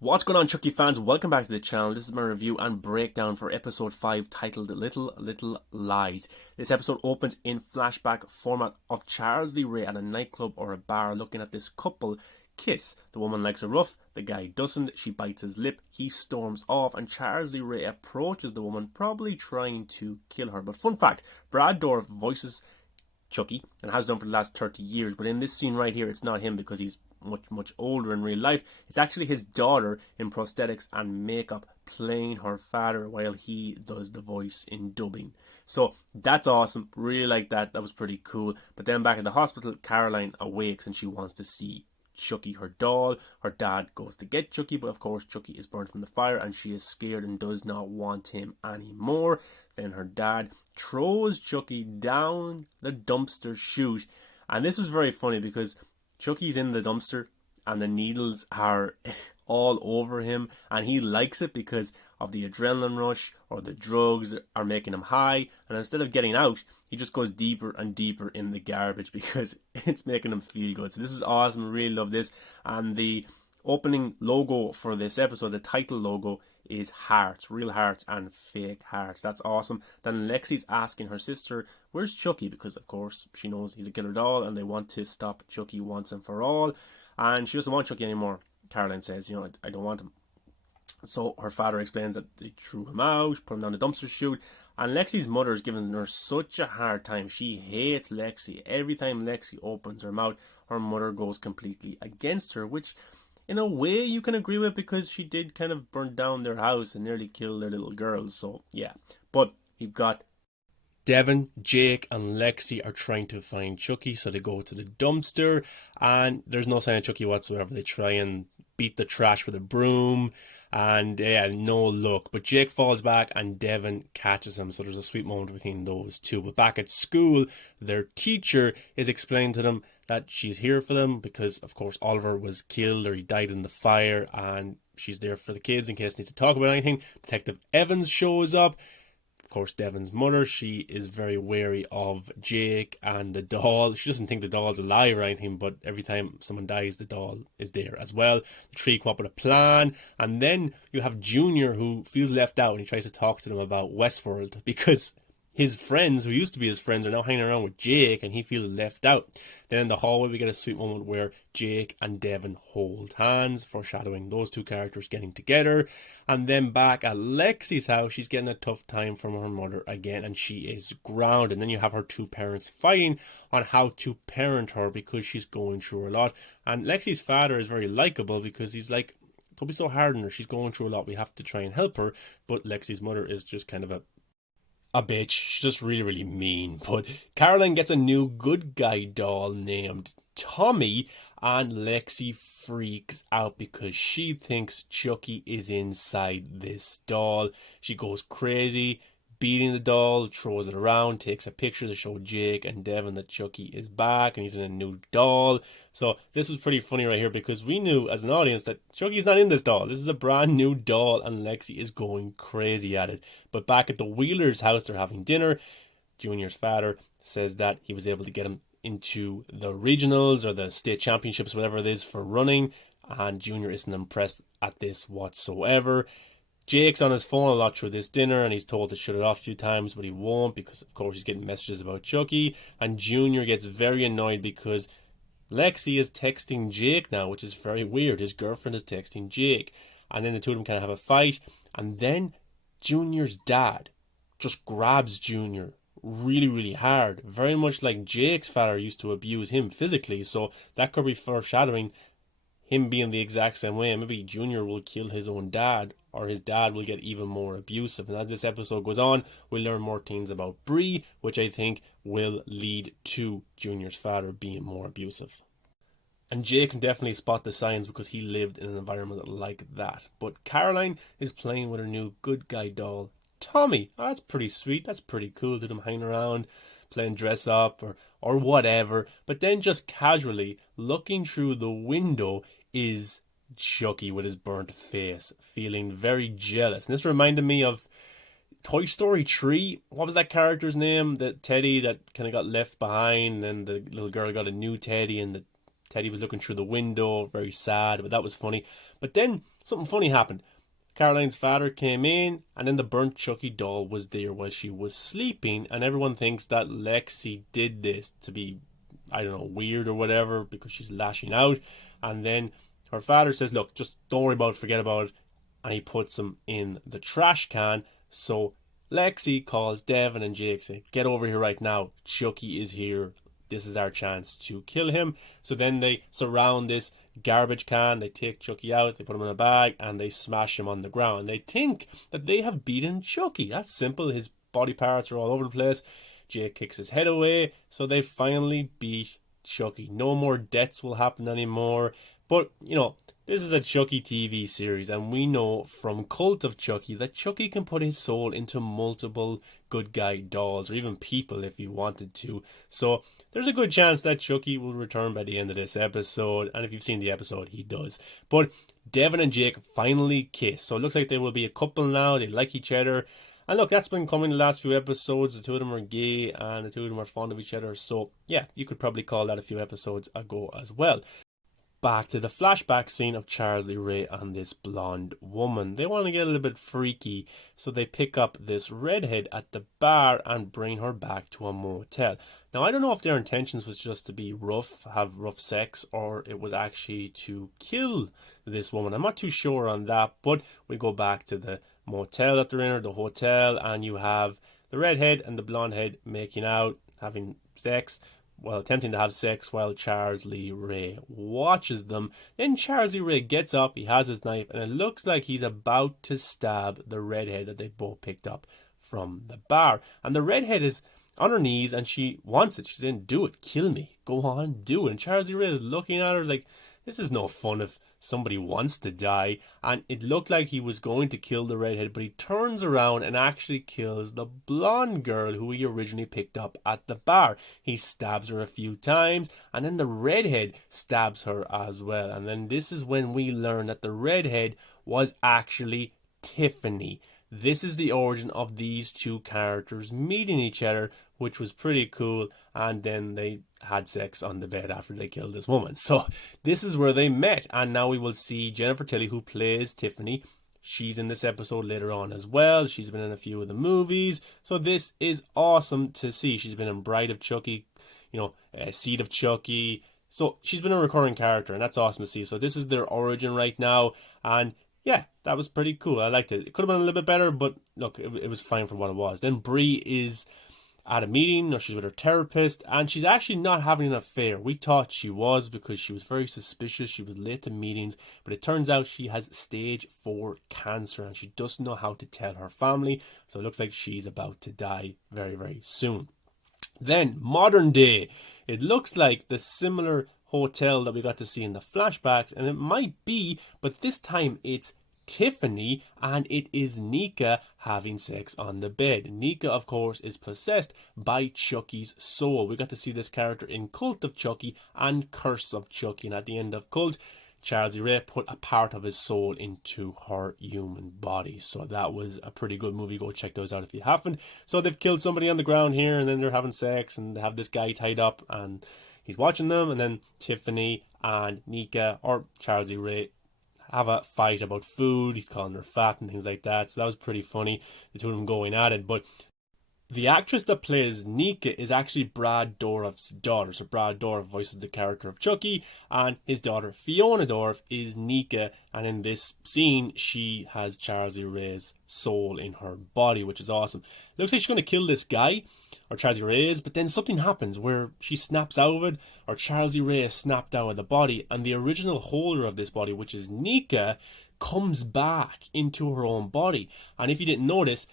What's going on, Chucky fans? Welcome back to the channel. This is my review and breakdown for episode 5 titled Little Little Lies. This episode opens in flashback format of Charles Lee Ray at a nightclub or a bar looking at this couple kiss. The woman likes a rough, the guy doesn't. She bites his lip, he storms off, and Charles Lee Ray approaches the woman, probably trying to kill her. But fun fact, Brad Dourif voices Chucky and has done for the last 30 years, but in this scene right here it's not him because he's much older in real life. It's actually his daughter in prosthetics and makeup playing her father while he does the voice in dubbing. So that's awesome, really like that was pretty cool. But then back at the hospital, Caroline awakes and she wants to see Chucky, her doll. Her dad goes to get Chucky, but of course Chucky is burned from the fire and she is scared and does not want him anymore. Then her dad throws Chucky down the dumpster chute, and this was very funny because Chucky's in the dumpster and the needles are all over him, and he likes it because of the adrenaline rush or the drugs are making him high, and instead of getting out he just goes deeper and deeper in the garbage because it's making him feel good. So this is awesome, really love this. And the opening logo for this episode, the title logo, is hearts, real hearts and fake hearts. That's awesome. Then Lexi's asking her sister, where's Chucky? Because of course she knows he's a killer doll and they want to stop Chucky once and for all. And she doesn't want Chucky anymore. Caroline says, I don't want him. So her father explains that they threw him out, put him down the dumpster chute, and Lexi's mother is giving her such a hard time. She hates Lexi. Every time Lexi opens her mouth, her mother goes completely against her, which in a way you can agree with because she did kind of burn down their house and nearly kill their little girls. So yeah, but you've got Devon, Jake and Lexi are trying to find Chucky, so they go to the dumpster and there's no sign of Chucky whatsoever. They try and beat the trash with a broom and no luck. But Jake falls back and Devon catches him, so there's a sweet moment between those two. But back at school, their teacher is explaining to them that she's here for them because, of course, Oliver was killed or he died in the fire, and she's there for the kids in case they need to talk about anything. Detective Evans shows up. Of course, Devon's mother, she is very wary of Jake and the doll. She doesn't think the doll's alive or anything, but every time someone dies, the doll is there as well. The three come up with a plan, and then you have Junior, who feels left out and he tries to talk to them about Westworld because his friends, who used to be his friends, are now hanging around with Jake and he feels left out. Then in the hallway we get a sweet moment where Jake and Devon hold hands, foreshadowing those two characters getting together. And then back at Lexi's house, she's getting a tough time from her mother again and she is grounded. And then you have her two parents fighting on how to parent her because she's going through a lot. And Lexi's father is very likable because he's like, don't be so hard on her, she's going through a lot, we have to try and help her. But Lexi's mother is just kind of a bitch. She's just really mean. But Caroline gets a new good guy doll named Tommy, and Lexi freaks out because she thinks Chucky is inside this doll. She goes crazy, beating the doll, throws it around, takes a picture to show Jake and Devon that Chucky is back and he's in a new doll. So this was pretty funny right here because we knew as an audience that Chucky's not in this doll. This is a brand new doll and Lexi is going crazy at it. But back at the Wheelers' house, they're having dinner. Junior's father says that he was able to get him into the regionals or the state championships, whatever it is, for running, and Junior isn't impressed at this whatsoever. Jake's on his phone a lot through this dinner and he's told to shut it off a few times, but he won't because of course he's getting messages about Chucky. And Junior gets very annoyed because Lexi is texting Jake now, which is very weird. His girlfriend is texting Jake, and then the two of them kind of have a fight, and then Junior's dad just grabs Junior really hard, very much like Jake's father used to abuse him physically. So that could be foreshadowing him being the exact same way. Maybe Junior will kill his own dad, or his dad will get even more abusive. And as this episode goes on, we'll learn more things about Bree, which I think will lead to Junior's father being more abusive. And Jake can definitely spot the signs because he lived in an environment like that. But Caroline is playing with her new good guy doll, Tommy. Oh, that's pretty sweet. That's pretty cool to them hanging around, playing dress up or whatever. But then just casually looking through the window is Chucky with his burnt face, feeling very jealous. And this reminded me of Toy Story 3. What was that character's name? The Teddy that kind of got left behind, and the little girl got a new Teddy, and the Teddy was looking through the window, very sad, but that was funny. But then something funny happened. Caroline's father came in, and then the burnt Chucky doll was there while she was sleeping, and everyone thinks that Lexi did this to be, I don't know, weird or whatever, because she's lashing out. And then her father says, look, just don't worry about it, forget about it, and he puts him in the trash can. So Lexi calls Devin and Jake, saying, get over here right now, Chucky is here, this is our chance to kill him. So then they surround this garbage can, they take Chucky out, they put him in a bag, and they smash him on the ground. They think that they have beaten Chucky. That's simple. His body parts are all over the place. Jake kicks his head away, so they finally beat Chucky. No more deaths will happen anymore. But, you know, this is a Chucky TV series, and we know from Cult of Chucky that Chucky can put his soul into multiple good guy dolls, or even people if he wanted to. So there's a good chance that Chucky will return by the end of this episode, and if you've seen the episode, he does. But Devin and Jake finally kiss, so it looks like they will be a couple now. They like each other. And look, that's been coming the last few episodes. The two of them are gay, and the two of them are fond of each other. So yeah, you could probably call that a few episodes ago as well. Back to the flashback scene of Charles Lee Ray and this blonde woman. They want to get a little bit freaky, so they pick up this redhead at the bar and bring her back to a motel. Now, I don't know if their intentions was just to be rough, have rough sex, or it was actually to kill this woman. I'm not too sure on that, but we go back to the motel that they're in, or the hotel, and you have the redhead and the blonde head making out, having sex. Well, attempting to have sex while Charles Lee Ray watches them. Then Charles Lee Ray gets up, he has his knife, and it looks like he's about to stab the redhead that they both picked up from the bar. And the redhead is on her knees and she wants it. She's saying, do it, kill me, go on, do it. And Charles Lee Ray is looking at her like, this is no fun if somebody wants to die. And it looked like he was going to kill the redhead, but he turns around and actually kills the blonde girl who he originally picked up at the bar. He stabs her a few times, and then the redhead stabs her as well. And then this is when we learn that the redhead was actually Tiffany. This is the origin of these two characters meeting each other, which was pretty cool. And then they had sex on the bed after they killed this woman. So this is where they met. And now we will see Jennifer Tilly, who plays Tiffany. She's in this episode later on as well. She's been in a few of the movies. So this is awesome to see. She's been in Bride of Chucky, Seed of Chucky. So she's been a recurring character, and that's awesome to see. So this is their origin right now. And yeah, that was pretty cool. I liked it. It could have been a little bit better, but look, it was fine for what it was. Then Bree is at a meeting, or she's with her therapist, and she's actually not having an affair. We thought she was because she was very suspicious. She was late to meetings, but it turns out she has stage 4 cancer, and she doesn't know how to tell her family. So it looks like she's about to die very, very soon. Then modern day, it looks like the similar hotel that we got to see in the flashbacks, and it might be, but this time it's Tiffany and it is Nika having sex on the bed. Nika, of course, is possessed by Chucky's soul. We got to see this character in Cult of Chucky and Curse of Chucky, and at the end of Cult, Charles Ray put a part of his soul into her human body. So that was a pretty good movie. Go check those out if you haven't. So they've killed somebody on the ground here, and then they're having sex, and they have this guy tied up, and he's watching them, and then Tiffany and Nika, or Charles Ray, have a fight about food. He's calling her fat and things like that. So that was pretty funny, the two of them going at it. But the actress that plays Nika is actually Brad Dourif's daughter. So Brad Dourif voices the character of Chucky, and his daughter Fiona Dourif is Nika. And in this scene, she has Charles Ray's soul in her body, which is awesome. It looks like she's going to kill this guy, or Charles Ray is, but then something happens where she snaps out of it, or Charles Ray is snapped out of the body, and the original holder of this body, which is Nika, comes back into her own body. And if you didn't notice,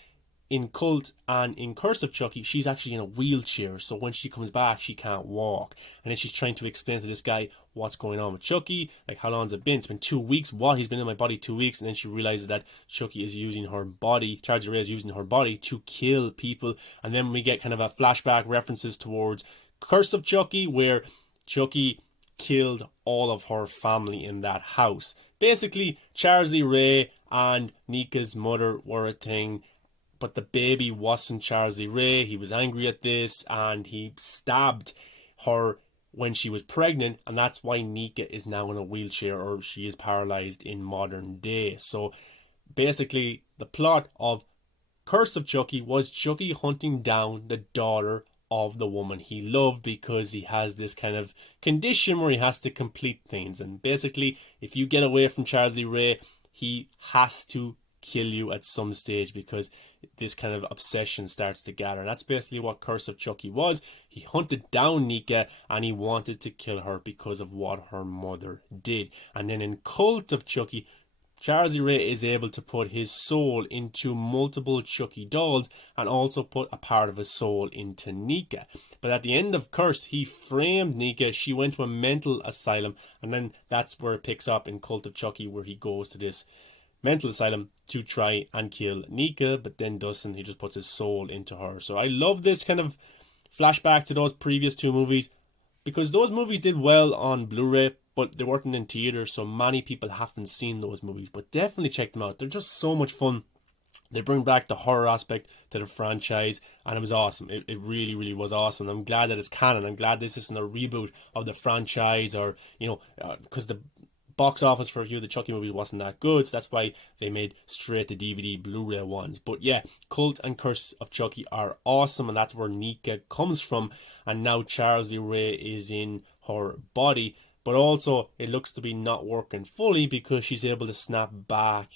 in Cult and in Curse of Chucky, she's actually in a wheelchair, so when she comes back, she can't walk. And then she's trying to explain to this guy what's going on with Chucky, like, how long has it been? It's been 2 weeks. What? He's been in my body 2 weeks. And then she realizes that Chucky is using her body, Charles Ray is using her body to kill people. And then we get kind of a flashback references towards Curse of Chucky, where Chucky killed all of her family in that house. Basically, Charles Ray and Nika's mother were a thing, but the baby wasn't Charles Ray. He was angry at this, and he stabbed her when she was pregnant, and that's why Nika is now in a wheelchair, or she is paralyzed in modern day. So basically, the plot of Curse of Chucky was Chucky hunting down the daughter of the woman he loved, because he has this kind of condition where he has to complete things. And basically, if you get away from Charles Lee Ray, he has to kill you at some stage, because this kind of obsession starts to gather. And that's basically what Curse of Chucky was. He hunted down Nika and he wanted to kill her because of what her mother did. And then in Cult of Chucky, Charles Ray is able to put his soul into multiple Chucky dolls and also put a part of his soul into Nika. But at the end of Curse, he framed Nika. She went to a mental asylum, and then that's where it picks up in Cult of Chucky, where he goes to this mental asylum to try and kill Nika, but then doesn't. He just puts his soul into her. So I love this kind of flashback to those previous two movies, because those movies did well on Blu-ray, but they weren't in theaters, so many people haven't seen those movies. But definitely check them out. They're just so much fun. They bring back the horror aspect to the franchise, and it was awesome. It really, really was awesome. I'm glad that it's canon. I'm glad this isn't a reboot of the franchise, or, because the box office for a few of the Chucky movies wasn't that good, so that's why they made straight to DVD Blu-ray ones. But yeah, Cult and Curse of Chucky are awesome, and that's where Nika comes from. And now Charles Lee Ray is in her body, but also it looks to be not working fully, because she's able to snap back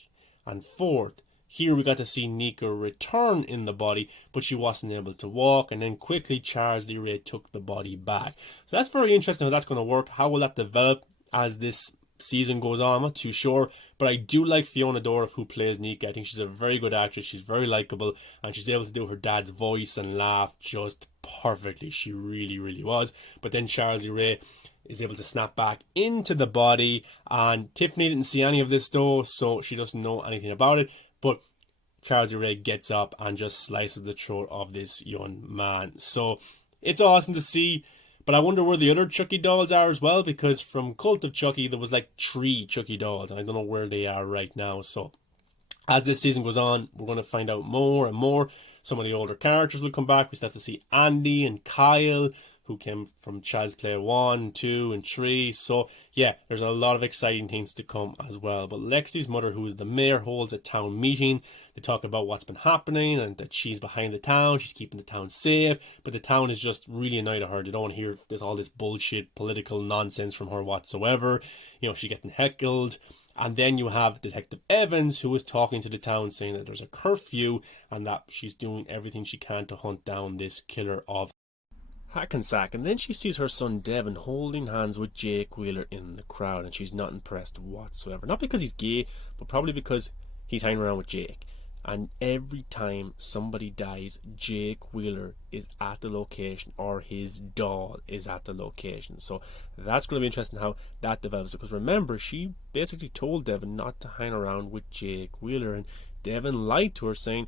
and forth. Here we got to see Nika return in the body, but she wasn't able to walk, and then quickly Charles Lee Ray took the body back. So that's very interesting how that's going to work. How will that develop as this season goes on? I'm not too sure, but I do like Fiona Dorff, who plays Nika. I think she's a very good actress. She's very likable, and she's able to do her dad's voice and laugh just perfectly. She really, really was. But then Charles Lee Ray is able to snap back into the body, and Tiffany didn't see any of this though, so she doesn't know anything about it. But Charles Lee Ray gets up and just slices the throat of this young man. So it's awesome to see. But I wonder where the other Chucky dolls are as well, because from Cult of Chucky, there was like 3 Chucky dolls, and I don't know where they are right now. So as this season goes on, we're going to find out more and more. Some of the older characters will come back. We still have to see Andy and Kyle, who came from Child's Play 1, 2, and 3. So yeah, there's a lot of exciting things to come as well. But Lexi's mother, who is the mayor, holds a town meeting. They talk about what's been happening and that she's behind the town. She's keeping the town safe. But the town is just really annoyed at her. They don't want to hear all this bullshit political nonsense from her whatsoever. She's getting heckled. And then you have Detective Evans, who is talking to the town, saying that there's a curfew and that she's doing everything she can to hunt down this killer of Hackensack. And then she sees her son Devin holding hands with Jake Wheeler in the crowd, and she's not impressed whatsoever. Not because he's gay, but probably because he's hanging around with Jake. And every time somebody dies, Jake Wheeler is at the location, or his doll is at the location. So that's going to be interesting how that develops, because remember, she basically told Devin not to hang around with Jake Wheeler, and Devin lied to her, saying,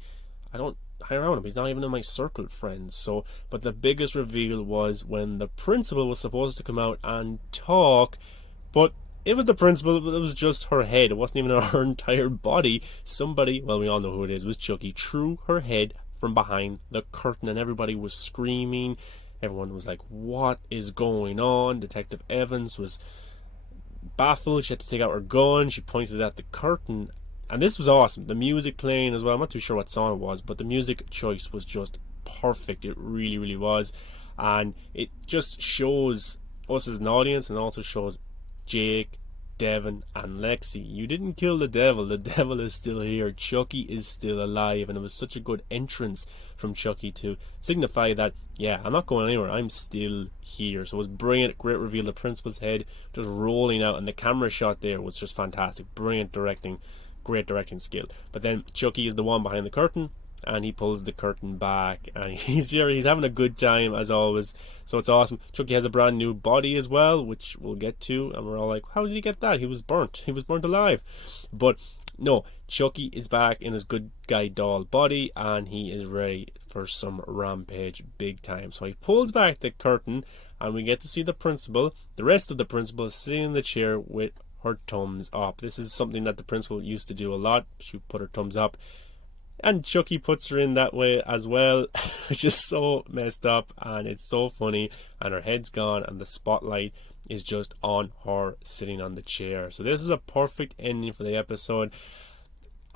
I don't hang around him, he's not even in my circle of friends. So, but the biggest reveal was when the principal was supposed to come out and talk, but it was the principal, but it was just her head. It wasn't even her entire body. Somebody, well, we all know who it was Chucky, threw her head from behind the curtain, and everybody was screaming. Everyone was like, what is going on? Detective Evans was baffled. She had to take out her gun. She pointed at the curtain, and this was awesome. The music playing as well. I'm not too sure what song it was, but the music choice was just perfect. It really, really was. And it just shows us as an audience, and also shows Jake, Devin, and Lexi, you didn't kill the devil. The devil is still here. Chucky is still alive. And it was such a good entrance from Chucky to signify that, yeah, I'm not going anywhere, I'm still here. So it was brilliant. Great reveal. The principal's head just rolling out, and the camera shot there was just fantastic. Brilliant directing. Great directing skill. But then Chucky is the one behind the curtain, and he pulls the curtain back, and he's having a good time as always. So it's awesome. Chucky has a brand new body as well, which we'll get to, and we're all like, how did he get that? He was burnt alive. But no, Chucky is back in his good guy doll body, and he is ready for some rampage big time. So he pulls back the curtain, and we get to see the principal. The rest of the principal is sitting in the chair with her thumbs up. This is something that the principal used to do a lot. She would put her thumbs up. And Chucky puts her in that way as well, which is so messed up and it's so funny. And her head's gone and the spotlight is just on her sitting on the chair. So this is a perfect ending for the episode.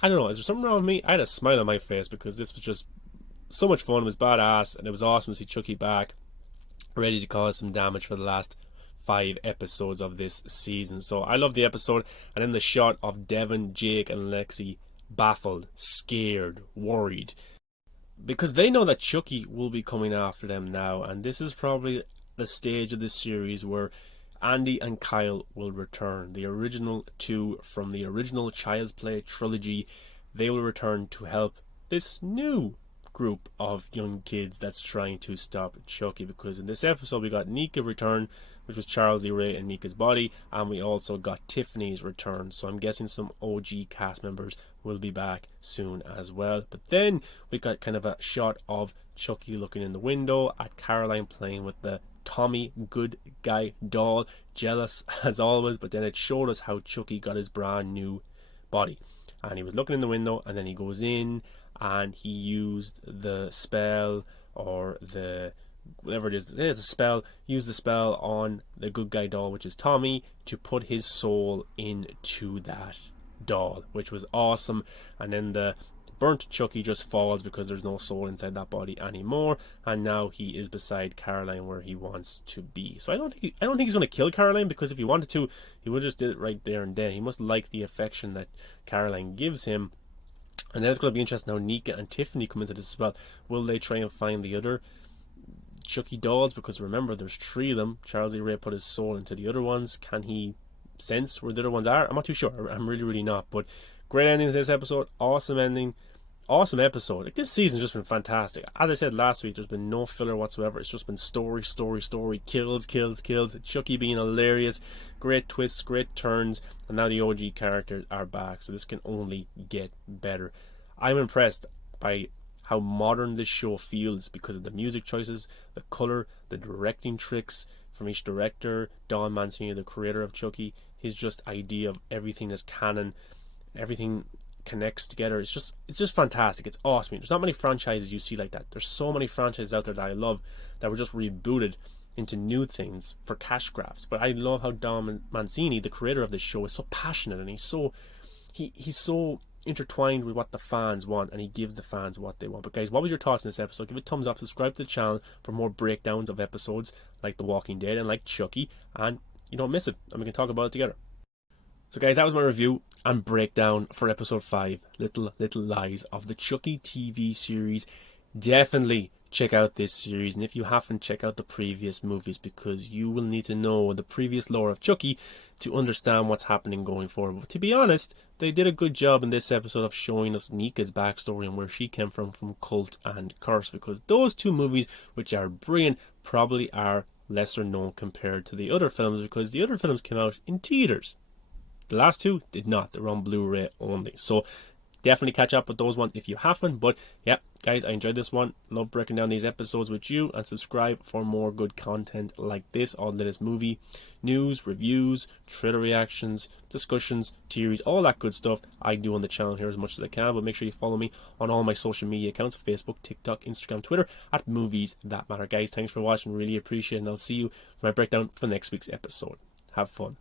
I don't know, is there something wrong with me? I had a smile on my face because this was just so much fun. It was badass and it was awesome to see Chucky back, ready to cause some damage for the last 5 episodes of this season. So I love the episode. And then the shot of Devon, Jake and Lexi baffled, scared, worried, because they know that Chucky will be coming after them now, and this is probably the stage of the series where Andy and Kyle will return. The original two from the original Child's Play trilogy, they will return to help this new group of young kids that's trying to stop Chucky, because in this episode we got Nika return, which was Charles Lee Ray and Nika's body, and we also got Tiffany's return, so I'm guessing some OG cast members will be back soon as well. But then we got kind of a shot of Chucky looking in the window at Caroline playing with the Tommy good guy doll, jealous as always, but then it showed us how Chucky got his brand new body, and he was looking in the window and then he goes in and he used the spell, or the whatever it is, it's a spell, used the spell on the good guy doll, which is Tommy, to put his soul into that doll, which was awesome. And then the burnt Chucky just falls because there's no soul inside that body anymore, and now he is beside Caroline where he wants to be. So I don't think he's going to kill Caroline, because if he wanted to, he would have just did it right there and then. He must like the affection that Caroline gives him. And then it's going to be interesting how Nika and Tiffany come into this as well. Will they try and find the other Chucky dolls? Because remember, there's 3 of them. Charles E. Ray put his soul into the other ones. Can he sense where the other ones are? I'm not too sure. I'm really not. But great ending to this episode. Awesome ending. Awesome episode. Like, this season's just been fantastic. As I said last week, there's been no filler whatsoever. It's just been story, kills. Chucky being hilarious, great twists, great turns, and now the OG characters are back. So this can only get better. I'm impressed by how modern this show feels because of the music choices, the color, the directing tricks from each director. Don Mancini, the creator of Chucky, his just idea of everything is canon, everything connects together. It's just fantastic. It's awesome. There's not many franchises you see like that. There's so many franchises out there that I love that were just rebooted into new things for cash grabs. But I love how Don Mancini, the creator of this show, is so passionate, and he's so intertwined with what the fans want, and he gives the fans what they want. But guys, what was your thoughts on this episode? Give it a thumbs up, subscribe to the channel for more breakdowns of episodes like The Walking Dead and like Chucky, and you don't miss it, and we can talk about it together. So guys, that was my review and breakdown for episode 5, Little Lies, of the Chucky TV series. Definitely check out this series, and if you haven't, check out the previous movies, because you will need to know the previous lore of Chucky to understand what's happening going forward. But to be honest, they did a good job in this episode of showing us Nika's backstory and where she came from Cult and Curse, because those 2 movies, which are brilliant, probably are lesser known compared to the other films, because the other films came out in theaters. The last 2 did not. They were on Blu-ray only. So definitely catch up with those ones if you haven't. But yeah, guys, I enjoyed this one. Love breaking down these episodes with you. And subscribe for more good content like this. All the latest movie news, reviews, trailer reactions, discussions, theories, all that good stuff I do on the channel here as much as I can. But make sure you follow me on all my social media accounts: Facebook, TikTok, Instagram, Twitter, at Movies That Matter. Guys, thanks for watching. Really appreciate it. And I'll see you for my breakdown for next week's episode. Have fun.